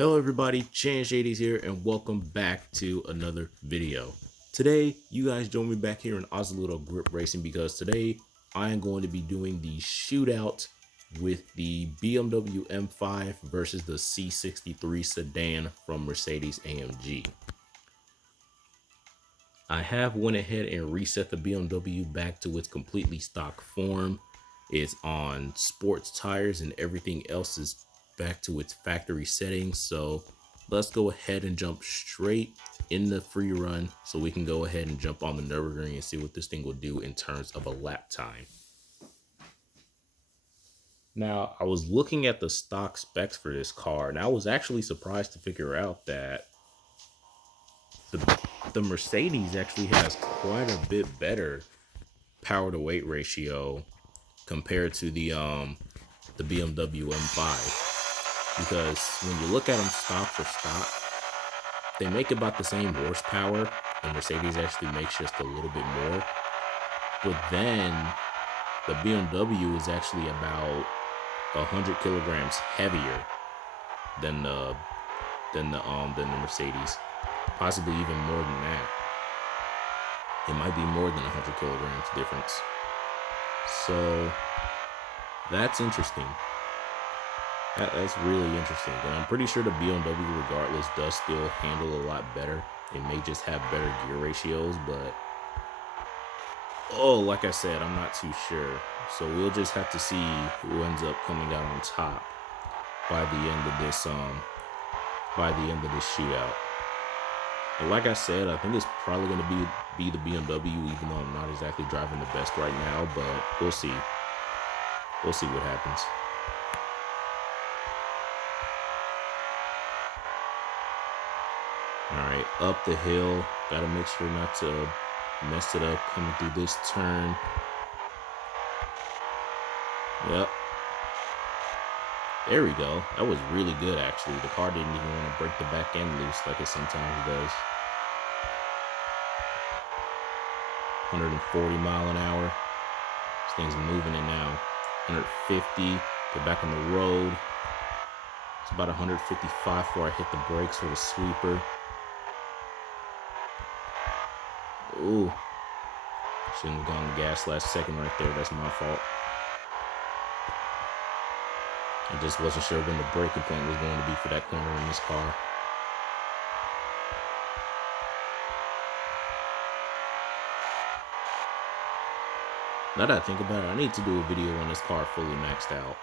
Hello everybody, Chan80s here and welcome back to another video. Today, you guys join me back here in Assoluto Grip Racing because today I am going to be doing the shootout with the BMW M5 versus the C63 sedan from Mercedes-AMG. I have went ahead and reset the BMW back to its completely stock form. It's on sports tires and everything else is back to its factory settings. So let's go ahead and jump straight in the free run so we can go ahead and jump on the Nurburgring and see what this thing will do in terms of a lap time. Now, I was looking at the stock specs for this car and I was actually surprised to figure out that the Mercedes actually has quite a bit better power to weight ratio compared to the BMW M5, because when you look at them stock for stock, they make about the same horsepower and Mercedes actually makes just a little bit more, but then the BMW is actually about 100 kilograms heavier than the Mercedes, possibly even more than that. It might be more than 100 kilograms difference. So that's interesting. That's really interesting. And I'm pretty sure the BMW, regardless, does still handle a lot better. It may just have better gear ratios, but like I said, I'm not too sure. So we'll just have to see who ends up coming out on top by the end of this shootout. And like I said, I think it's probably going to be the BMW, even though I'm not exactly driving the best right now, but we'll see. We'll see what happens. All right, up the hill. Got to make sure not to mess it up coming through this turn. Yep. There we go. That was really good, actually. The car didn't even want to break the back end loose like it sometimes does. 140 mile an hour. This thing's moving it now. 150. Get back on the road. It's about 155 before I hit the brakes for the sweeper. Ooh. Shouldn't have gone the gas last second right there. That's my fault. I just wasn't sure when the braking point was going to be for that corner in this car. Now that I think about it, I need to do a video on this car fully maxed out.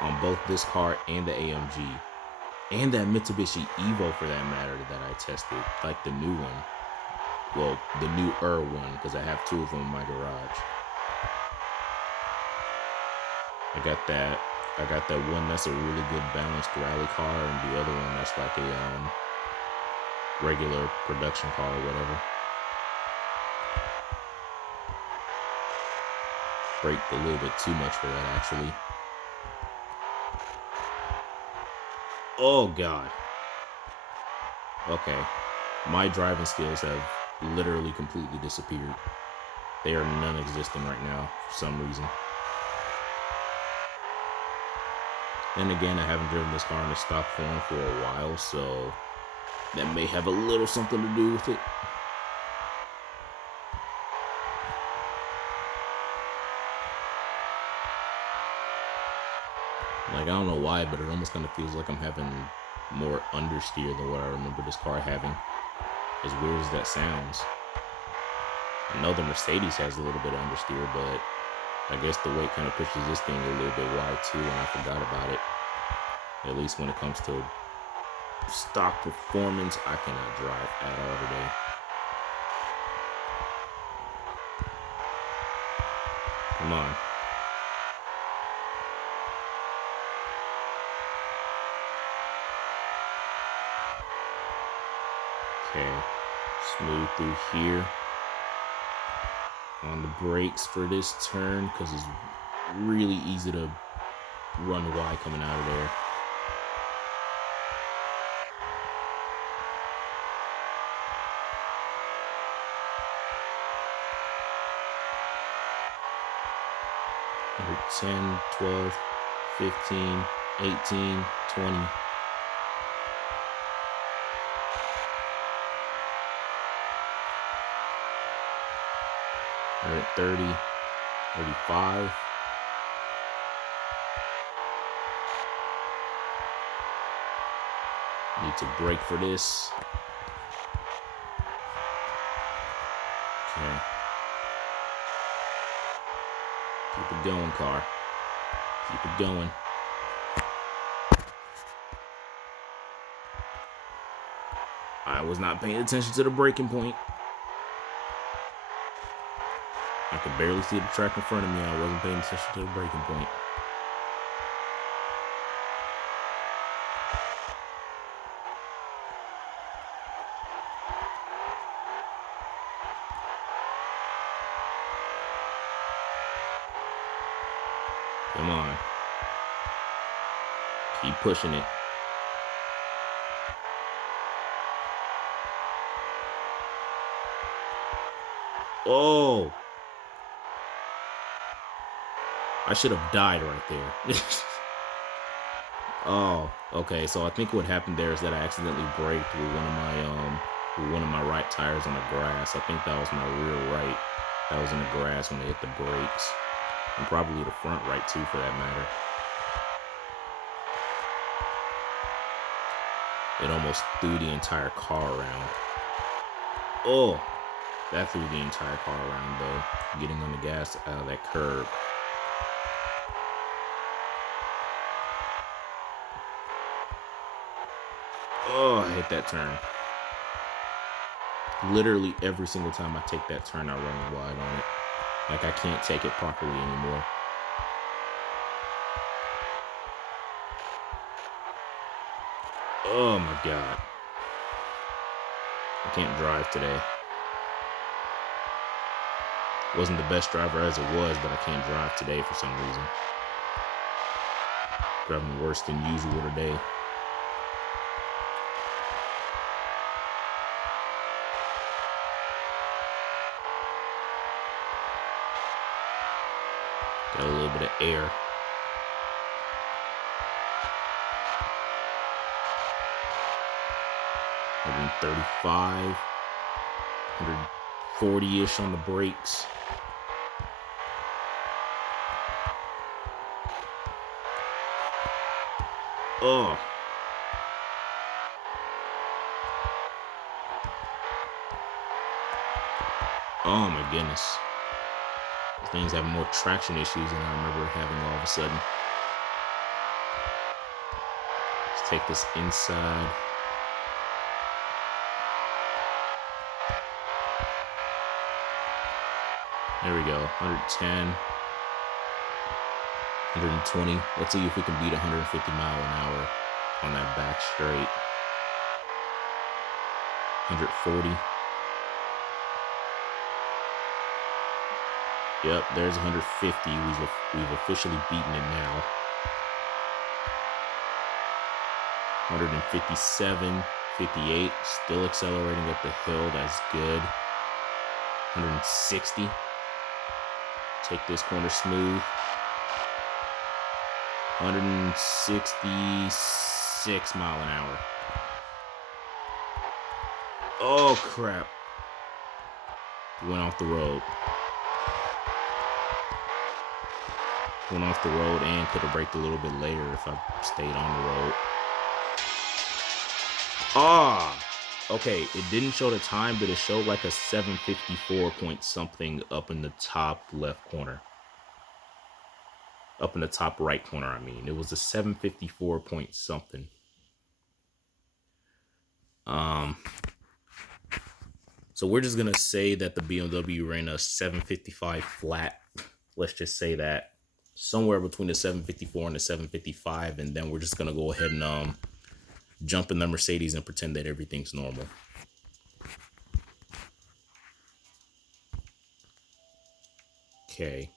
On both this car and the AMG. And that Mitsubishi Evo, for that matter, that I tested. Like the new one. Well, the newer one, because I have two of them in my garage. I got that one that's a really good balanced rally car, and the other one that's like a regular production car or whatever. Braked a little bit too much for that, actually. Oh god. Okay. My driving skills have literally completely disappeared. They are non-existent right now for some reason. And again, I haven't driven this car in the stock form for a while, so that may have a little something to do with it. Like, I don't know why, but it almost kind of feels like I'm having more understeer than what I remember this car having. As weird as that sounds. I know the Mercedes has a little bit of understeer, but I guess the weight kind of pushes this thing a little bit wide too, and I forgot about it. At least when it comes to stock performance, I cannot drive at all today. Come on. Okay, smooth through here. On the brakes for this turn, because it's really easy to run wide coming out of there. Under 10, 12, 15. 18, 20. We're at 30, 35. Need to brake for this. Okay. Keep it going, car. Keep it going. I was not paying attention to the braking point. I could barely see the track in front of me. I wasn't paying attention to the braking point. Come on. Keep pushing it. Oh! I should have died right there. Oh, okay. So I think what happened there is that I accidentally braked with one of my right tires on the grass. I think that was my rear right. That was in the grass when they hit the brakes. And probably the front right too, for that matter. It almost threw the entire car around. Oh, that threw the entire car around though. Getting on the gas out of that curb. Oh, I hit that turn. Literally every single time I take that turn, I run wide on it. Like I can't take it properly anymore. Oh my God. I can't drive today. Wasn't the best driver as it was, but I can't drive today for some reason. Driving worse than usual today. Got a little bit of air. Maybe 35, 140-ish on the brakes. Oh. Oh my goodness. These things have more traction issues than I remember having all of a sudden. Let's take this inside. There we go. 110. 120. Let's see if we can beat 150 mile an hour on that back straight. 140. Yep, there's 150. We've officially beaten it now. 157, 58. Still accelerating up the hill. That's good. 160. Take this corner smooth. 166 mile an hour. Oh crap. Went off the road. Went off the road and could have braked a little bit later if I stayed on the road. Ah! Okay, it didn't show the time, but it showed like a 754 point something up in the top left corner. Up in the top right corner, I mean. It was a 754 point something. So we're just going to say that the BMW ran a 755 flat. Let's just say that. Somewhere between the 754 and the 755. And then we're just going to go ahead and jump in the Mercedes and pretend that everything's normal. Okay.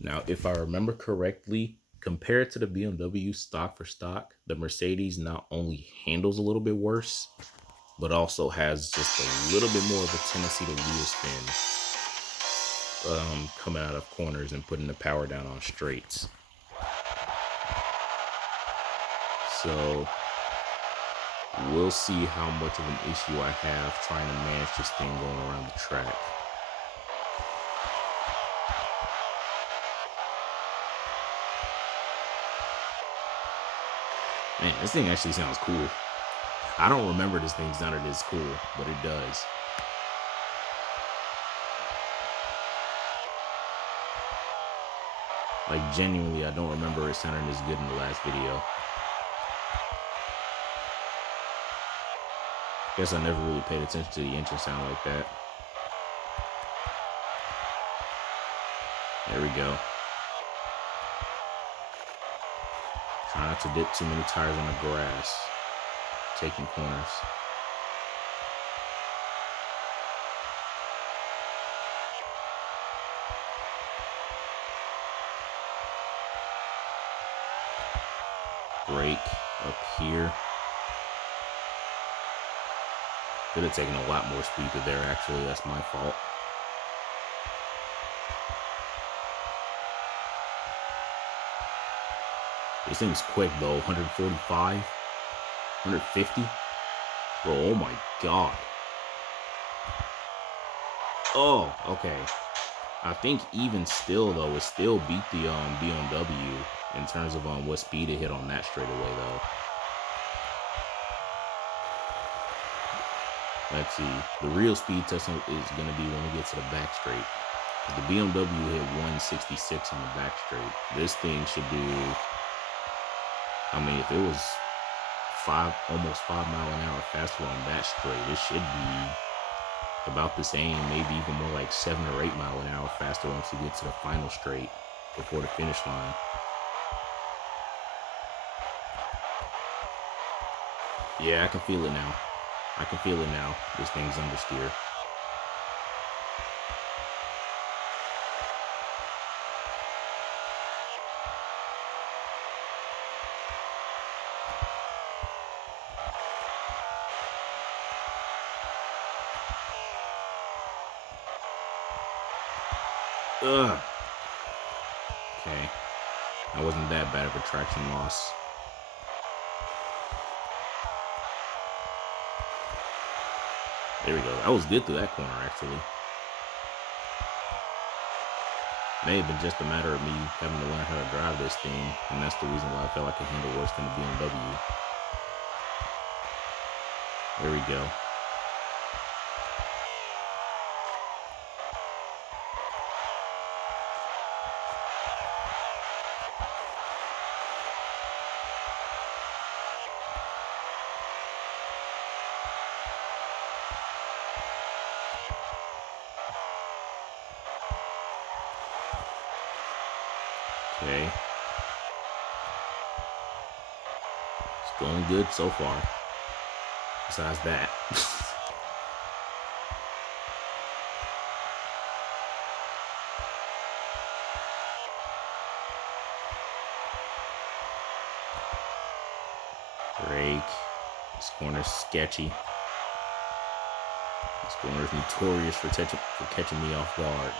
Now, if I remember correctly, compared to the BMW stock for stock, the Mercedes not only handles a little bit worse, but also has just a little bit more of a tendency to wheel spin coming out of corners and putting the power down on straights. So we'll see how much of an issue I have trying to manage this thing going around the track. Man, this thing actually sounds cool. I don't remember this thing sounded this cool, but it does. Like, genuinely, I don't remember it sounding as good in the last video. Guess I never really paid attention to the engine sound like that. There we go. Try not to dip too many tires on the grass. Taking corners. Brake up here. Could have taken a lot more speed to there, actually. That's my fault. This thing's quick, though. 145? 150? Bro, oh my god. Oh, okay. I think even still, though, it still beat the BMW in terms of what speed it hit on that straightaway, though. Let's see. The real speed test is going to be when we get to the back straight. The BMW hit 166 on the back straight. This thing should do, I mean, if it was almost 5 mile an hour faster on that straight, it should be about the same, maybe even more like 7 or 8 mile an hour faster once you get to the final straight before the finish line. Yeah, I can feel it now. I can feel it now. This thing's understeer. Ugh. Okay. That wasn't that bad of a traction loss. There we go. That was good through that corner, actually. May have been just a matter of me having to learn how to drive this thing, and that's the reason why I felt like it handled worse than the BMW. There we go. Okay. It's going good so far. Besides that. Brake. This corner's sketchy. This corner's notorious for catching me off guard.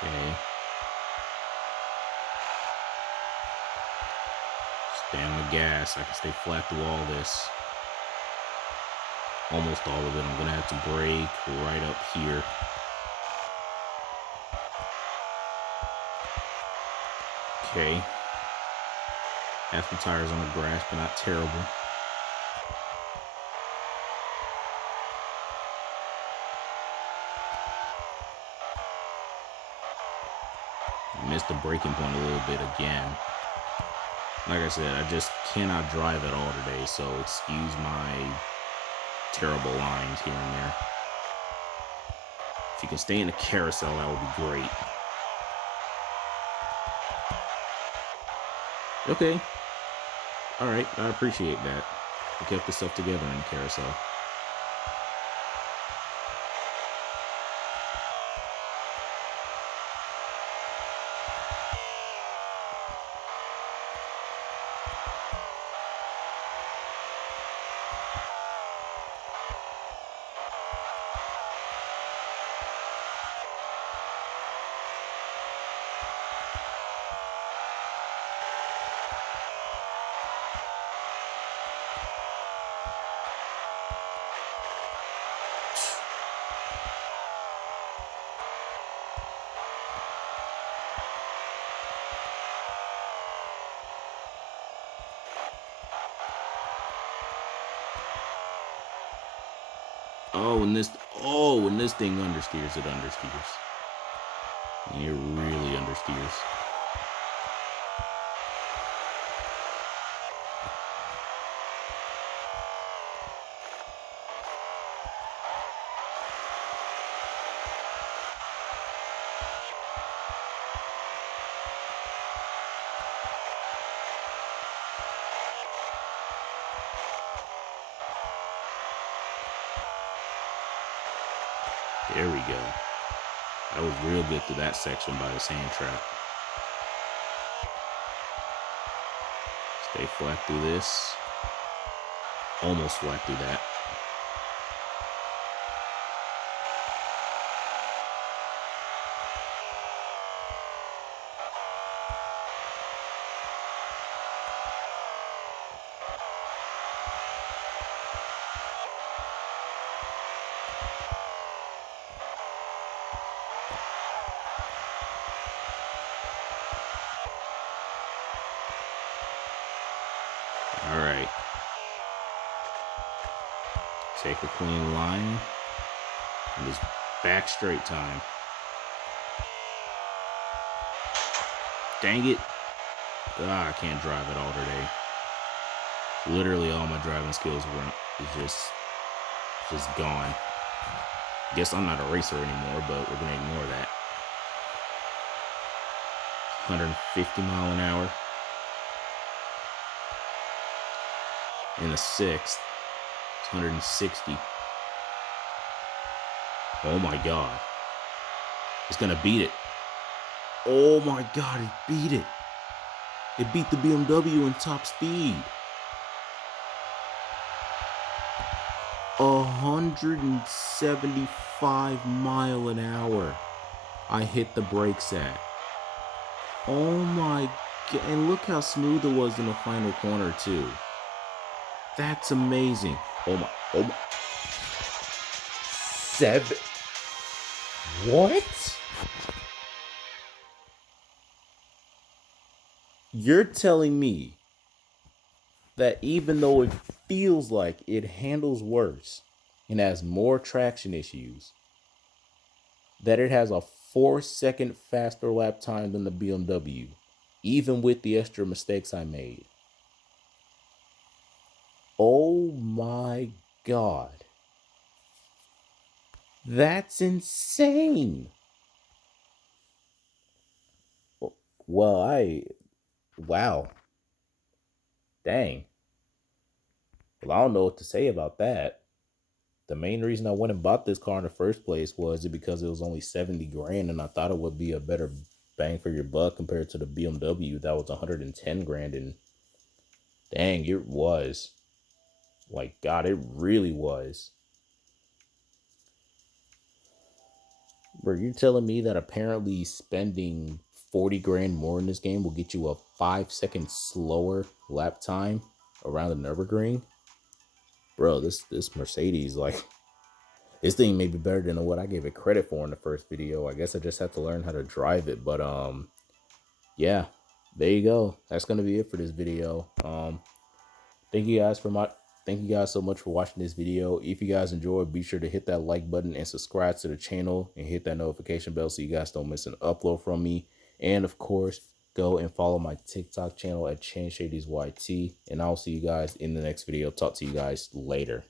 Okay. Stay on the gas. I can stay flat through all this. Almost all of it. I'm going to have to brake right up here. Okay. Have some tires on the grass, but not terrible. Missed the braking point a little bit again. Like I said, I just cannot drive at all today, so excuse my terrible lines here and there. If you can stay in a carousel, that would be great. Okay. Alright, I appreciate that. You kept the stuff together in the carousel. when this thing understeers, it understeers. And it really understeers. There we go. That was real good through that section by the sand trap. Stay flat through this. Almost flat through that. All right. Take a clean line. And just back straight time. Dang it. I can't drive at all today. Literally all my driving skills is just gone. Guess I'm not a racer anymore, but we're gonna ignore that. 150 mile an hour. In the sixth, it's 160. Oh my God. It's gonna beat it. Oh my God, it beat it. It beat the BMW in top speed. 175 mile an hour. I hit the brakes at. Oh my God. And look how smooth it was in the final corner too. That's amazing. Oh my. 7. What? You're telling me that even though it feels like it handles worse and has more traction issues, that it has a 4-second faster lap time than the BMW, even with the extra mistakes I made? Oh my God. That's insane. Well, wow. Dang. Well, I don't know what to say about that. The main reason I went and bought this car in the first place was because it was only 70 grand, and I thought it would be a better bang for your buck compared to the BMW that was 110 grand. And dang, it was. Like, God, it really was. Bro, you're telling me that apparently spending 40 grand more in this game will get you a 5-second slower lap time around the Nurburgring? Bro, this Mercedes, like, this thing may be better than what I gave it credit for in the first video. I guess I just have to learn how to drive it. But yeah, there you go. That's gonna be it for this video. Thank you guys so much for watching this video. If you guys enjoyed, be sure to hit that like button and subscribe to the channel and hit that notification bell so you guys don't miss an upload from me. And of course, go and follow my TikTok channel at ChainShadysYT. And I'll see you guys in the next video. Talk to you guys later.